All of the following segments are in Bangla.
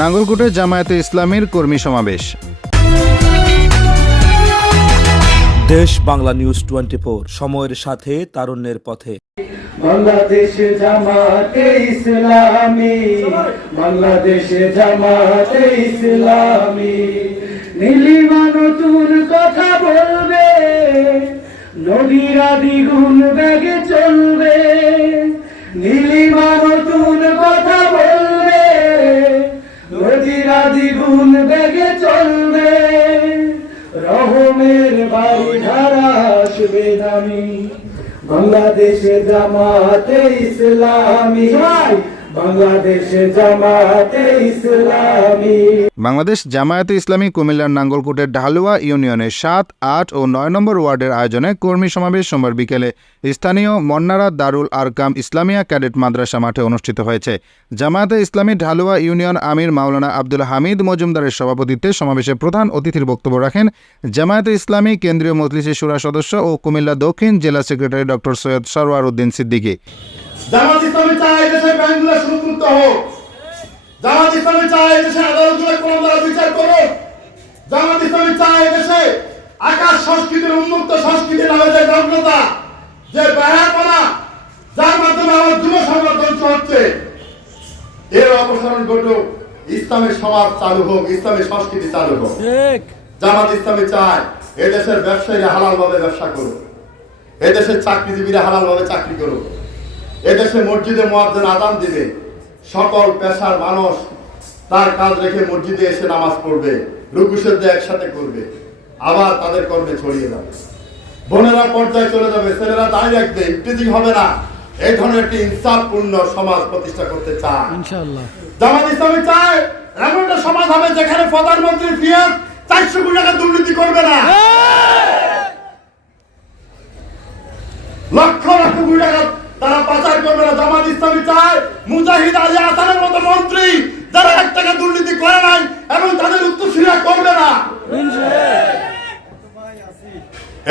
নাঙ্গলকোটে জামায়াতে ইসলামীর কর্মী সমাবেশ। দেশ বাংলা নিউজ 24, সময়ের সাথে তারুণ্যের পথে। বাংলাদেশ জামাতে ইসলামী, বাংলাদেশ জামাতে ইসলামী, নীলিমা নতুন কথা বলবে, নদীরা দ্বিগুণ বেগে চলবে। নীলিমা নতুন কথা বলবে, নদীরা দ্বিগুণ বেগে চলবে। রহমের বাড়ি ধারা আসবে নামি, বাংলাদেশে জামাতে ইসলামী, বাংলাদেশে জামাতে ইসলামী। বাংলাদেশ জামায়াতে ইসলামী কুমিল্লার নাঙ্গলকোটের ঢালুয়া ইউনিয়নের 7, 8 ও 9 নম্বর ওয়ার্ডের আয়োজনে কর্মী সমাবেশ সোমবার বিকেলে স্থানীয় মন্নারা দারুল আরকাম ইসলামিয়া ক্যাডেট মাদ্রাসা মাঠে অনুষ্ঠিত হয়েছে। জামায়াতে ইসলামী ঢালুয়া ইউনিয়ন আমির মাওলানা আব্দুল হামিদ মজুমদারের সভাপতিত্বে সমাবেশে প্রধান অতিথির বক্তব্য রাখেন জামায়াতে ইসলামী কেন্দ্রীয় মজলিসের শুরা সদস্য ও কুমিল্লা দক্ষিণ জেলা সেক্রেটারি ডক্টর সৈয়দ সরওয়ার উদ্দিন সিদ্দিকী। জামাত ইসলামী চায় দেশে ব্যাংকগুলো সুমুক্ত হোক। জামাত ইসলামী চায় দেশে আদালতগুলো কোন দ্বারা বিচার করুক। জামাত ইসলামী চায় দেশে আকাশ সংস্কৃতির উন্মুক্ত সংস্কৃতি নামে যে নগ্নতা, যে ব্যয়াপনা, যার মাধ্যমে আমার যুব সমাজ ধ্বংস হচ্ছে, এর অপসারণ ঘটুক। ইসলামের সমাজ চালু হোক, ইসলামের সংস্কৃতি চালু হোক। জামাত ইসলামী চায় এদেশের ব্যবসায়ীরা হালাল ভাবে ব্যবসা করুক, এদেশের চাকরিজীবীরা হালাল ভাবে চাকরি করুক, এদেশে মসজিদে মুয়াজ্জিন আযান দিবে, সকল পেশার মানুষ তার কাজ রেখে মসজিদে এসে নামাজ পড়বে, রুকু সিজদা একসাথে করবে, আবার তাদের কর্মে ছড়িয়ে যাবে। বোনেরা পর্যায়ে চলে যাবে, ছেলেরা দাঁড়িয়ে রাখবে, ইফতিজিং হবে না। এই ধরনের একটি ইনসাফপূর্ণ সমাজ প্রতিষ্ঠা করতে চায় ইনশাআল্লাহ। জামাত ইসলামী চায় এমন একটা সমাজ হবে যেখানে প্রধানমন্ত্রী ফিয়াজ 400 কোটি টাকা দুর্নীতি করবে না, লক্ষ লক্ষ কোটি টাকা তারা পাচার করবে না। জামাত ইসলামী চায় মুজাহিদ আলী হাসানের মতো মন্ত্রী যারা 1 টাকা দুর্নীতি করে নাই এবং তাদের উত্তরসূরিরা করবে না।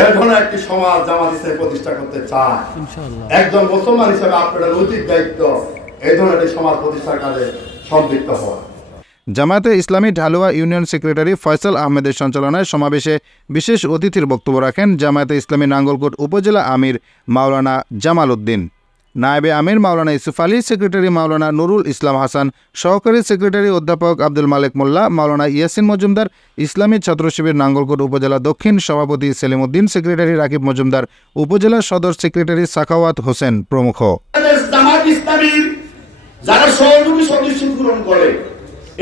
এই ধরনের একটি সমাজ জামাত ইসলামী প্রতিষ্ঠা করতে চায় ইনশাআল্লাহ। একজন মুসলমান হিসেবে আপনাদের নৈতিক দায়িত্ব এই ধরনের একটি সমাজ প্রতিষ্ঠার কাজে সম্পৃক্ত হওয়া। জামায়াতে ইসলামী ঢালুয়া ইউনিয়ন সেক্রেটারি ফয়সাল আহমেদের সঞ্চালনায় সমাবেশে বিশেষ অতিথির বক্তব্য রাখেন জামায়াতে ইসলামী নাঙ্গলকোট উপজেলা আমির মাওলানা জামাল উদ্দিন, নায়েবে আমির মাওলানা ইউসুফ আলী, সেক্রেটারি মাওলানা নুরুল ইসলাম হাসান, সহকারী সেক্রেটারি অধ্যাপক আব্দুল মালেক মোল্লা, মাওলানা ইয়াসিন মজুমদার, ইসলামী ছাত্র শিবির নাঙ্গলকোট উপজেলা দক্ষিণ সভাপতি সেলিম উদ্দিন, সেক্রেটারি রাকিব মজুমদার, উপজেলা সদর সেক্রেটারি সাখাওয়াত হোসেন প্রমুখ। জামাত ইসলামীর যারা সহযোগী সদস্য পূরণ করে,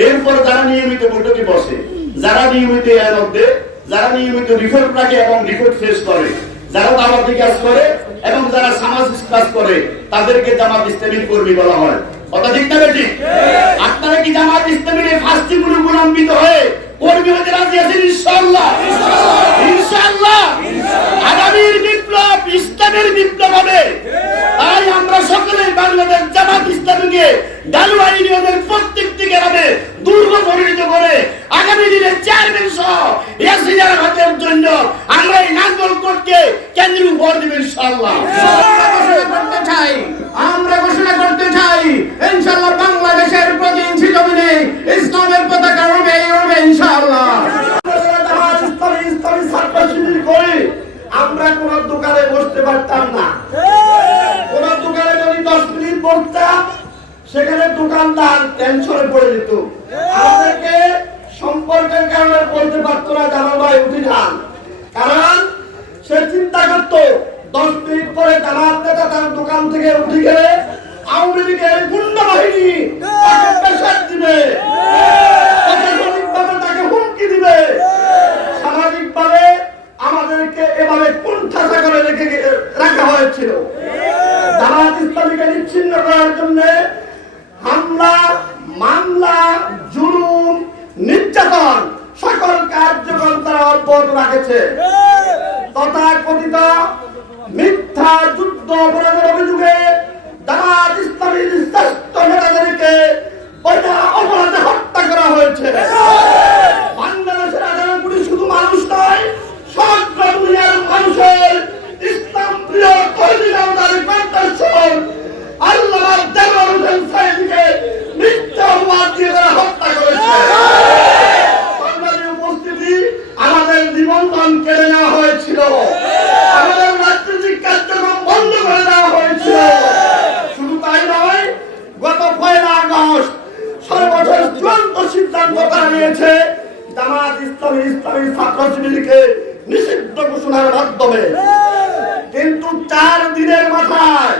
এরপর যারা নিয়মিত বৈঠকে বসে, যারা নিয়মিত এর মধ্যে যারা নিয়মিত রিপোর্ট রাখে এবং রিপোর্ট ফেস করে, যারা দাওয়াতি কাজ করে এবং যারা সামাজিক কাজ করে, তাদেরকে জামাত ইসলামীর কর্মী বলা হয়। কথা ঠিক না বেঠিক? আপনারা কি জামাত ইসলামীর এই ফাঁসিগুলো গুণান্বিত হয়ে কর্মী হতে রাজি আছেন? ইনশাআল্লাহ, ইনশাআল্লাহ। আগামীর বিপ্লব ইসলামের বিপ্লব হবে। তাই আমরা সকলে বাংলাদেশ জামাত ইসলামীকে ঢালুয়া ইউনিয়নের প্রত্যেকটি গ্রামে দুর্গ পরিণত করে আগামী দিনে চেয়ারম্যান সহ এসিআর হাতের জন্য আমরা এই নাঙ্গলকোটকে কেন্দ্রীয় উপহার দেব ইনশাআল্লাহ। আমরা ঘোষণা করতে চাই ইনশাআল্লাহ বাংলাদেশের প্রতিনিধি জমিনে ইসলামের পতাকা উড়বে ইনশাআল্লাহ। ইসলামী ছাত্র শিবির করে আমরা কোন দোকানে বসতে পারতাম না। কোন দোকানে যদি 10 মিনিট বসতাম, সেখানে দোকানদার টেনশনে পড়ে যেত, আমাদেরকে সম্পর্কের কারণে বলতে পারতো না জামাল ভাই উঠে যান। কারণ সে চিন্তা করতো 10 মিনিট পরে জামাত নেতা তার দোকান থেকে উঠে গেলে আওয়ামী লীগের গুন্ডা বাহিনী তাকে প্রেসার দিবে, প্রশাসনিকভাবে তাকে হুমকি দিবে, সামাজিকভাবে আমাদেরকে এভাবে কুণ্ঠাসা করে রাখা হয়েছিল। জামাত ইসলামীকে নিচ্ছিন্ন করার জন্য হামলা, মামলা, জুলুম, নির্যাতন সকল কার্যক্রম তারা অব্যাহত রাখেছে। তথাকথিত মিথ্যা যুদ্ধ অপরাধের অভিযোগে জামাত ইসলামীর শ্রেষ্ঠ নেতাদেরকে অপরাধে হত্যা করা হয়েছে। বাংলাদেশের আদালতগুলি শুধু মানুষ নয়, সমগ্র দুনিয়ার মানুষের ইসলাম প্রিয় তৈরিদার আল্লাহ দেওয়ার হোসেন সাহেবকে মিথ্যা অপবাদ দিয়ে তারা হত্যা করেছে। শিবিরকে নিষিদ্ধ ঘোষণার মাধ্যমে। কিন্তু 4 দিনের মাথায়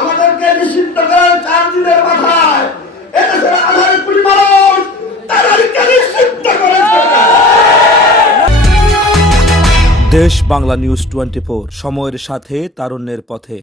আমাদেরকে নিষিদ্ধ করার 4 দিনের মাথায় এদেশের 1.5 কোটি মানুষ তাদেরকে নিষিদ্ধ করেছে। দেশ বাংলা নিউজ 24, সময়ের সাথে তারুণ্যের পথে।